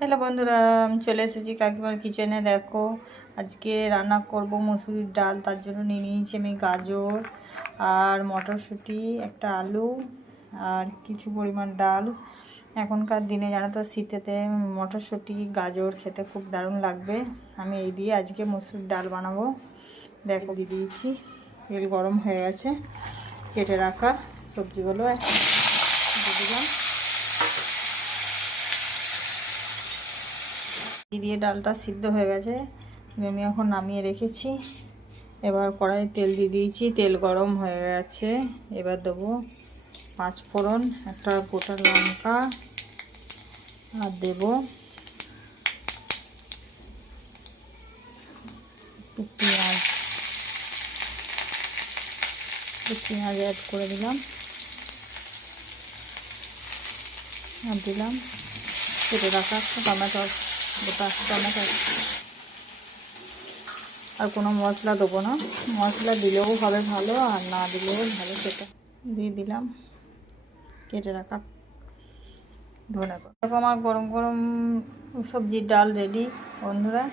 Hello বন্ধুরা, আমি চলে এসেছি কাকিমার কিচেনে। দেখো, আজকে রান্না করব মসুরির ডাল। তার জন্য নিয়ে নিয়েছি আমি গাজর আর মটরশুঁটি, একটা আলু আর কিছু পরিমাণ ডাল। এখনকার দিনে জানো তো, শীতেতে মটরশুঁটি গাজর খেতে খুব দারুণ লাগবে। আমি এই দিয়ে আজকে মসুর ডাল বানাবো। দেখো, দিয়ে দিয়েছি, তেল গরম হয়ে গেছে, কেটে রাখা সবজিগুলো দিয়ে দিলাম। দিয়ে ডালটা সিদ্ধ হয়ে গেছে, আমি এখন নামিয়ে রেখেছি। এবার কড়াইয়ে তেল দিয়ে দিয়েছি, তেল গরম হয়ে গেছে। এবার দেবো 5 ফোড়ন, একটা গোটা লঙ্কা, আর দেবো পেঁয়াজ অ্যাড করে দিলাম, আর দিলাম কেটে রাখা একটা টমেটো, গোটা টমেটো। আর কোনো মশলা দেবো না, মশলা দিলেও হবে ভালো, আর না দিলেও ভালো। সেটা দিয়ে দিলাম কেটে রাখা ধনেপাতা। দেখো, আমার গরম গরম সবজির ডাল রেডি বন্ধুরা।